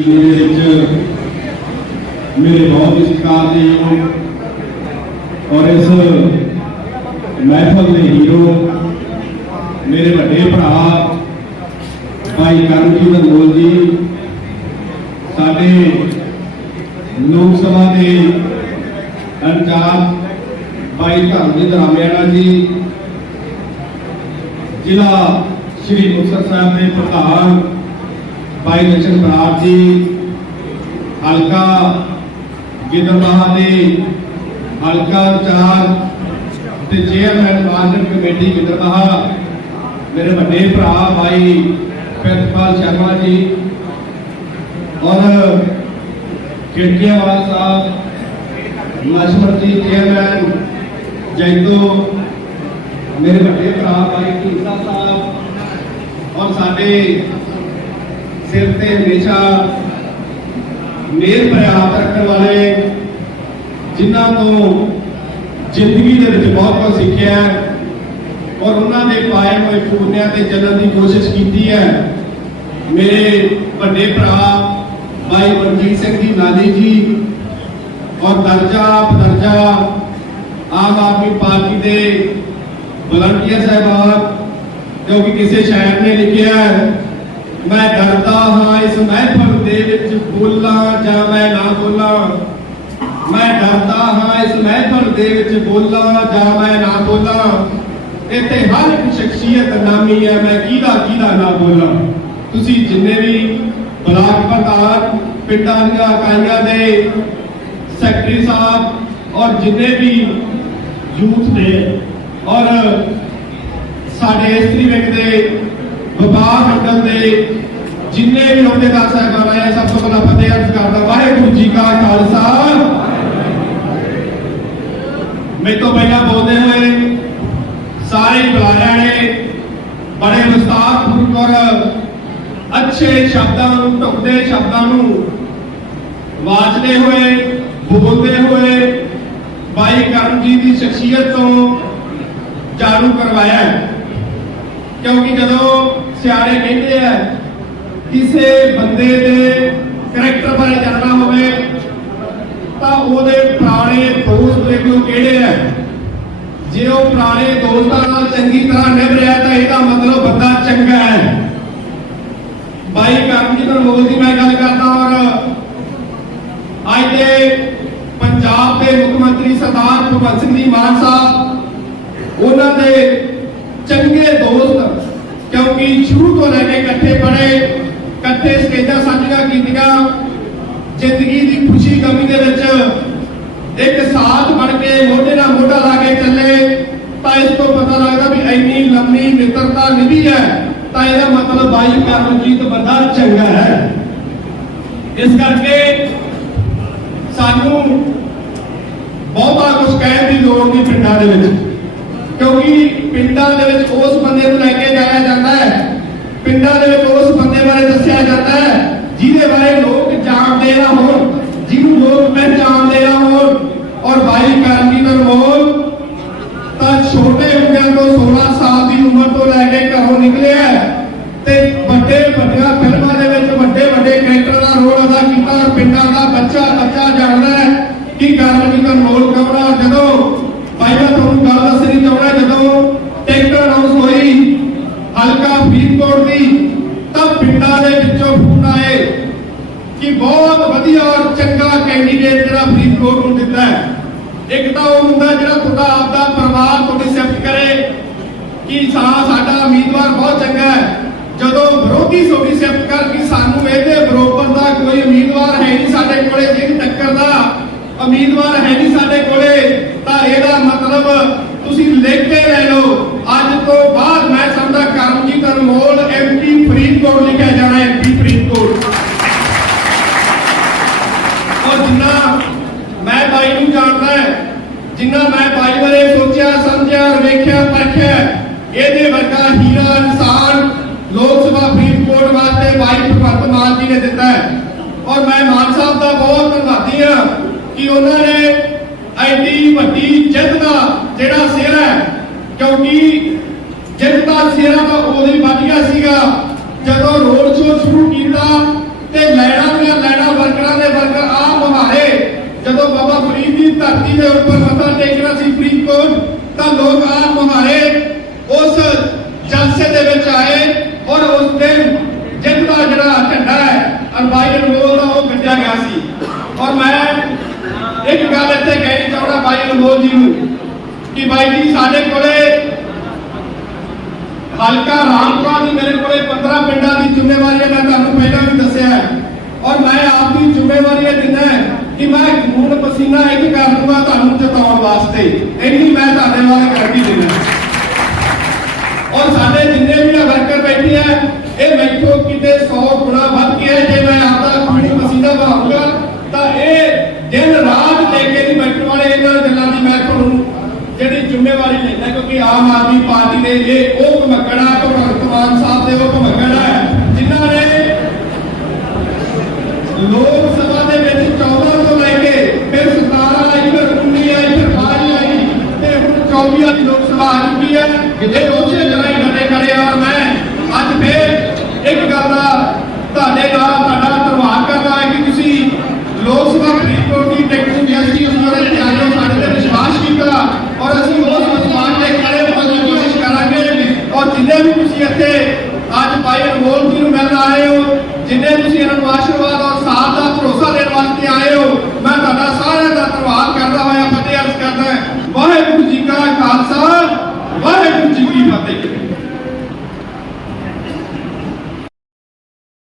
ਦੇ ਵਿੱਚ ਮੇਰੇ ਬਹੁਤ ਸਤਿਕਾਰ ਸਤਿਕਾਰਯੋਗ ਔਰ ਇਸ ਮਹਿਫਲ ਦੇ ਹੀਰੋ ਮੇਰੇ ਵੱਡੇ ਭਰਾ ਭਾਈ ਕਰਮਜੀਤ ਅਨਮੋਲ ਜੀ, ਸਾਡੇ ਲੋਕ ਸਭਾ ਦੇ ਇੰਚਾਰਜ ਭਾਈ ਧਰਮਜੀਤ ਰਾਮਿਆਣਾ ਜੀ, ਜ਼ਿਲ੍ਹਾ ਸ਼੍ਰੀ ਮੁਕਤਸਰ ਸਾਹਿਬ ਦੇ ਪ੍ਰਧਾਨ ਭਾਈ ਲਖਨ ਬਰਾੜ ਜੀ, ਹਲਕਾ ਗਿੱਦੜਬਾਹਾ ਦੇ ਹਲਕਾ ਚਾਰ ਤੇ ਚੇਅਰਮੈਨ ਮਾਰਕੀਟ ਕਮੇਟੀ ਗਿੱਦੜਬਾਹਾ, ਮੇਰੇ ਵੱਡੇ ਭਰਾ ਭਾਈ ਪ੍ਰਿਤਪਾਲ ਸ਼ਰਮਾ ਜੀ ਔਰ ਕਿਰਕੇਵਾਲ ਸਾਹਿਬ ਮਸ਼ਵਰ ਜੀ ਚੇਅਰਮੈਨ ਜੈਤੋ, ਮੇਰੇ ਵੱਡੇ ਭਰਾ ਭਾਈ ਕੀਸਾ ਸਾਹਿਬ ਔਰ ਸਾਡੇ ਸਿਰ ਤੇ ਹਮੇਸ਼ਾ ਮੇਰ ਭਰਿਆ ਹੱਥ ਰੱਖਣ ਵਾਲੇ ਜਿਨ੍ਹਾਂ ਤੋਂ ਜ਼ਿੰਦਗੀ ਦੇ ਵਿੱਚ ਬਹੁਤ ਕੁਝ ਸਿੱਖਿਆ ਹੈ ਔਰ ਉਹਨਾਂ ਦੇ ਪਾਏ ਹੋਏ ਪੂਰਨਿਆਂ ਤੇ ਚੱਲਣ ਦੀ ਕੋਸ਼ਿਸ਼ ਕੀਤੀ ਹੈ। ਮੇਰੇ ਵੱਡੇ ਭਰਾ ਭਾਈ ਮਨਜੀਤ ਸਿੰਘ ਜੀ ਨਾਨੀ ਜੀ ਔਰ ਦਰਜਾ ਪਦਰਜਾ ਆਮ ਆਦਮੀ ਪਾਰਟੀ ਦੇ ਵਲੰਟੀਅਰ ਸਾਹਿਬਾਨ ਜੋ ਕਿ ਕਿਸੇ ਸ਼ਾਇਰ ਨੇ ਲਿਖਿਆ ਹੈ, ਮੈਂ ਡਰਦਾ ਇਸ ਮਹਿਫਲ ਦੇ ਵਿੱਚ ਬੋਲਾਂ ਜਾਂ ਮੈਂ ਨਾ ਬੋਲਾਂ, ਮੈਂ ਡਰਦਾ ਹਾਂ ਇਸ ਮਹਿਫਲ ਦੇ ਵਿੱਚ ਬੋਲਾਂ ਜਾਂ ਮੈਂ ਨਾ ਬੋਲਾਂ। ਇੱਥੇ ਹਰ ਇੱਕ ਸ਼ਖਸੀਅਤ ਨਾਮੀ ਹੈ, ਮੈਂ ਕਿਹਦਾ ਕਿਹਦਾ ਨਾ ਬੋਲਾਂ। ਤੁਸੀਂ ਜਿੰਨੇ ਵੀ ਬਲਾਕ ਪ੍ਰਧਾਨ, ਪਿੰਡਾਂ ਦੀਆਂ ਇਕਾਈਆਂ ਦੇ ਸੈਕਟਰੀ ਸਾਹਿਬ ਔਰ ਜਿੰਨੇ ਵੀ ਯੂਥ ਦੇ ਔਰ ਸਾਡੇ ਇਸਤਰੀ ਵਿੰਗ ਦੇ ਵਪਾਰ ਮੰਡਲ ਦੇ ਜਿੰਨੇ ਵੀ ਅਹੁਦੇਦਾਰ ਸਾਹਿਬਾਨ ਆਏ, ਸਭ ਤੋਂ ਪਹਿਲਾਂ ਫਤਿਹ ਅਰਜ਼ ਕਰਦਾ, ਵਾਹਿਗੁਰੂ ਜੀ ਕਾ ਖਾਲਸਾ। ਮੈਂ ਤੋਂ ਪਹਿਲਾਂ ਬੋਲਦੇ ਹੋਏ ਸਾਰੇ ਬੁਲਾਰਿਆਂ ਨੇ ਬੜੇ ਵਿਸਤਾਰਪੂਰਵਕ ਔਰ ਅੱਛੇ ਸ਼ਬਦਾਂ ਨੂੰ, ਢੁਕਦੇ ਸ਼ਬਦਾਂ ਨੂੰ ਵਾਚਦੇ ਹੋਏ, ਬੋਲਦੇ ਹੋਏ ਬਾਈ ਭਾਈ ਕਰਮਜੀਤ ਦੀ ਸ਼ਖਸੀਅਤ ਤੋਂ ਜਾਣੂ ਕਰਵਾਇਆ ਕਿਉਂਕਿ ਜਦੋਂ ਸਿਆਣੇ ਕਹਿੰਦੇ ਆ ਕਿਸੇ ਬੰਦੇ ਦੇ ਕਰੈਕਟਰ ਬਾਰੇ ਜਾਣਨਾ ਹੋਵੇ, ਤਾਂ ਉਹਦੇ ਪੁਰਾਣੇ ਦੋਸਤ ਦੇਖੋ ਕਿਹੜੇ ਆ? ਜੇ ਉਹ ਪੁਰਾਣੇ ਦੋਸਤਾਂ ਨਾਲ ਚੰਗੀ ਤਰ੍ਹਾਂ ਨਿਭ ਰਿਹਾ ਤਾਂ ਇਹਦਾ ਮਤਲਬ ਬੰਦਾ ਚੰਗਾ ਹੈ। ਬਾਈ ਕਰਮਜੀਤ ਅਨਮੋਲ ਦੀ ਮੈਂ ਗੱਲ ਕਰਦਾ ਔਰ ਅੱਜ ਦੇ ਪੰਜਾਬ ਦੇ ਮੁੱਖ ਮੰਤਰੀ ਸਰਦਾਰ ਭਗਵੰਤ ਸਿੰਘ ਜੀ ਮਾਨ ਸਾਹਿਬ, ਉਹਨਾਂ ਦੇ ਚੰਗੇ ਦੋਸਤ ਕਿਉਂਕਿ ਸ਼ੁਰੂ ਤੋਂ ਲੈ ਕੇ ਇਕੱਠੇ ਪੜ੍ਹੇ ਇਕੱਠੇ ਸਟੇਜਾਂ ਸਾਂਝੀਆਂ ਕੀਤੀਆਂ। ਜ਼ਿੰਦਗੀ ਦੀ ਖੁਸ਼ੀ ਗਮੀ ਦੇ ਵਿੱਚ ਇੱਕ ਸਾਥ ਬਣ ਕੇ ਮੋਢੇ ਨਾਲ ਮੋਢਾ ਲਾ ਕੇ ਚੱਲੇ, ਤਾਂ ਇਸ ਤੋਂ ਪਤਾ ਲੱਗਦਾ ਵੀ ਇੰਨੀ ਲੰਮੀ ਮਿੱਤਰਤਾ ਨਿਭੀ ਹੈ, ਤਾਂ ਇਹਦਾ ਮਤਲਬ ਬਾਈ ਕਰਮਜੀਤ ਬੰਦਾ ਚੰਗਾ ਹੈ। ਇਸ ਕਰਕੇ ਸਾਨੂੰ ਬਹੁਤਾ ਕੁਝ ਕਹਿਣ ਦੀ ਲੋੜ ਨਹੀਂ ਪਿੰਡਾਂ ਦੇ ਵਿੱਚ, ਕਿਉਂਕਿ ਪਿੰਡਾਂ ਦੇ ਵਿੱਚ ਉਸ ਬੰਦੇ ਨੂੰ ਲੈ ਕੇ ਜਾਇਆ ਜਾਂਦਾ ਹੈ। ਪਿੰਡਾਂ ਦੇ ਵਿੱਚ ਬੰਦੇ ਬਾਰੇ ਦੱਸਿਆ ਜਾਂਦਾ ਹੈ, ਜਿਹਦੇ ਬਾਰੇ ਲੋਕ ਜਾਣਦੇ ਨਾ ਹੋਣ, ਜਿਹਨੂੰ ਲੋਕ ਪਹਿਚਾਣਦੇ ਨਾ ਹੋਣ, ਔਰ ਭਾਈ ਕਰਮਜੀਤ ਅਨਮੋਲ ਤਾਂ ਛੋਟੇ ਹੁੰਦਿਆਂ ਤੋਂ 16 ਸਾਲ ਦੀ ਉਮਰ ਤੋਂ ਲੈ ਕੇ ਘਰੋਂ ਨਿਕਲਿਆ ਤੇ ਵੱਡੇ ਵੱਡੀਆਂ ਫਿਲਮਾਂ ਦੇ ਵਿੱਚ ਵੱਡੇ ਵੱਡੇ ਕਰੈਕਟਰ ਦਾ ਰੋਲ ਅਦਾ ਕੀਤਾ, ਔਰ ਪਿੰਡਾਂ ਦਾ ਬੱਚਾ ਬੱਚਾ ਜਾਣਦਾ ਹੈ ਕਿ ਕਰਮਜੀਤ ਅਨਮੋਲ ਕੌਣ ਜਦੋਂ ਭਾਈ ਮੈਂ ਤੁਹਾਨੂੰ ਗੱਲ ਦੱਸਣੀ ਚਾਹੁੰਦਾ ਜਦੋਂ ਟਿਕਟ ਅਨਾਉਂਸ ਹੋਈ ਹਲਕਾ ਫਰੀਦਕੋਟ ਦੀ ਤਾਂ ਪਿੰਡਾਂ ਦੇ ਵਿੱਚੋਂ ਫੋਨ ਆਏ ਕਿ ਬਹੁਤ ਵਧੀਆ ਔਰ ਚੰਗਾ ਕੈਂਡੀਡੇਟ ਜਿਹੜਾ ਫਰੀਦਕੋਟ ਨੂੰ ਦਿੱਤਾ ਹੈ। ਇੱਕ ਤਾਂ ਉਹ ਹੁੰਦਾ ਜਿਹੜਾ ਤੁਹਾਡਾ ਆਪਦਾ ਪਰਿਵਾਰ ਤੁਹਾਡੀ ਸਿਫਤ ਕਰੇ ਕਿ ਸਾ ਸਾਡਾ ਉਮੀਦਵਾਰ ਬਹੁਤ ਚੰਗਾ ਹੈ। ਜਦੋਂ ਵਿਰੋਧੀ ਤੁਹਾਡੀ ਸਿਫਤ ਕਰ ਕਿ ਸਾਨੂੰ ਇਹਦੇ ਬਰੋਬਰ ਦਾ ਕੋਈ ਉਮੀਦਵਾਰ ਹੈ ਨਹੀਂ ਸਾਡੇ ਕੋਲੇ ਜਿਹਦੀ ਟੱਕਰ ਦਾ ਉਮੀਦਵਾਰ ਹੈ ਨਹੀਂ ਸਾਡੇ ਕੋਲੇ, ਤਾਂ ਇਹਦਾ ਮਤਲਬ ਤੁਸੀਂ ਲਿਖ ਕੇ ਲੈ ਲਓ। ਅੱਜ ਤੋਂ ਬਾਅਦ ਜਿੰਨਾ ਮੈਂ ਬਾਈ ਬਾਰੇ ਸੋਚਿਆ, ਸਮਝਿਆ, ਵੇਖਿਆ, ਪਰਖਿਆ, ਇਹਦੇ ਵਰਗਾ ਹੀਰਾ ਇਨਸਾਨ ਲੋਕ ਸਭਾ ਫਰੀਦਕੋਟ ਵਾਸਤੇ ਬਾਈ ਭਗਵੰਤ ਮਾਨ ਜੀ ਨੇ ਦਿੱਤਾ ਹੈ। ਔਰ ਮੈਂ ਮਾਨ ਸਾਹਿਬ ਦਾ ਬਹੁਤ ਧੰਨਵਾਦੀ ਹਾਂ ਕਿ ਉਹਨਾਂ ਨੇ ਐਡੀ ਵੱਡੀ ਜਿੱਤ ਦਾ ਜਿਹੜਾ ਸਿਹਰਾ ਹੈ, ਕਿਉਂਕਿ ਜਿੱਤ ਦਾ ਸਿਹਰਾ ਤਾਂ ਉਦੋਂ ਹੀ ਵੱਜ ਗਿਆ ਸੀਗਾ, ਜਦੋਂ ਰੋਡ ਸ਼ੋਅ ਸ਼ੁਰੂ ਕੀਤਾ ਤੇ ਲੈਣਾ ਦੀਆਂ ਲੈਣਾ ਵਰਕਰਾਂ ਦੇ ਵਰਕਰ ਆ ਮੁਹਾਰੇ ਜਦੋਂ ਬਾਬਾ ਫਰੀਦ ਦੀ ਧਰਤੀ ਦੇ ਉੱਪਰ ਮੱਥਾ ਟੇਕਣਾ ਸੀ ਫਰੀਦਕੋਟ, ਤਾਂ ਲੋਕ ਆ ਮੁਹਾਰੇ ਉਸ ਜਲਸੇ ਦੇ ਵਿੱਚ ਆਏ ਔਰ ਉਸ ਦਿਨ ਜਿੱਤ ਦਾ ਜਿਹੜਾ ਝੰਡਾ ਹੈ, ਅਰਬਾਈ ਅਨਮੋਲ ਦਾ ਉਹ ਗੱਡਿਆ ਗਿਆ ਸੀ। ਔਰ ਮੈਂ ਇੱਕ ਗੱਲ ਇੱਥੇ ਕਹਿਣੀ ਚਾਹੁੰਦਾ ਬਾਈ ਅਨਮੋਲ ਜੀ ਨੂੰ ਕਿ ਬਾਈ ਜੀ, ਸਾਡੇ ਕੋਲੇ ਹਲਕਾ ਰਾਮਪੁਰਾ ਦੀ ਮੇਰੇ ਕੋਲੇ 15 ਪਿੰਡਾਂ ਦੀ ਜ਼ਿੰਮੇਵਾਰੀ ਹੈ, ਮੈਂ ਤੁਹਾਨੂੰ ਪਹਿਲਾਂ ਵੀ ਦੱਸਿਆ ਹੈ। ਔਰ ਮੈਂ ਆਪ ਦੀ ਜ਼ਿੰਮੇਵਾਰੀ ਇਹ ਦਿੰਦਾ ਕਿ ਮੈਂ ਖੂਨ ਪਸੀਨਾ ਇੱਕ ਕਰ ਦੂੰਗਾ ਤੁਹਾਨੂੰ ਜਿਤਾਉਣ ਵਾਸਤੇ ਇੰਨੀ ਮੈਂ ਤੁਹਾਡੇ ਵੱਲ ਦਿੰਦਾ ਔਰ ਸਾਡੇ ਜਿੰਨੇ ਵੀ ਵਰਕਰ ਬੈਠੇ ਆ, ਇਹ ਮੈਥੋਂ ਕਿਤੇ 100 ਗੁਣਾ ਵੱਧ ਕੇ ਜੇ ਮੈਂ ਆਪਦਾ ਖੂਨ ਪਸੀਨਾ ਬਹਾਉਂਗਾ ਤਾਂ ਇਹ ਦਿਨ ਰਾਤ ਲੈ ਕੇ ਨਹੀਂ ਬੈਠਣ ਵਾਲੇ ਇਹਨਾਂ ਦਿਨਾਂ ਦੀ ਮੈਂ ਤੁਹਾਨੂੰ ਜਿਹੜੀ ਜ਼ਿੰਮੇਵਾਰੀ ਲੈਂਦਾ, ਕਿਉਂਕਿ ਆਮ ਆਦਮੀ ਪਾਰਟੀ ਦੇ ਇਹ ਉਹ ਭਮਕੜਾ ਭਗਵੰਤ ਮਾਨ ਸਾਹਿਬ ਦੇ ਉਹ ਭਮਕੜਾ ਹੈ ਜਿਨ੍ਹਾਂ ਨੇ ਲੋਕ ਸਭਾ ਦੇ ਵਿੱਚ 14 ਤੋਂ ਲੈ ਕੇ ਫਿਰ 17 ਆਈ ਫਿਰ 19 ਆਈ ਫਿਰ 22 ਆਈ ਤੇ ਹੁਣ 24 ਵਾਲੀ ਲੋਕ ਸਭਾ ਆ ਚੁੱਕੀ ਹੈ ਕਿਤੇ ਉਸੇ ਤਰ੍ਹਾਂ ਹੀ ਡਟੇ ਖੜੇ ਆ ਔਰ ਮੈਂ ਅੱਜ ਫਿਰ ਇੱਕ ਗੱਲ ਦਾ ਤੁਹਾਡੇ ਨਾਲ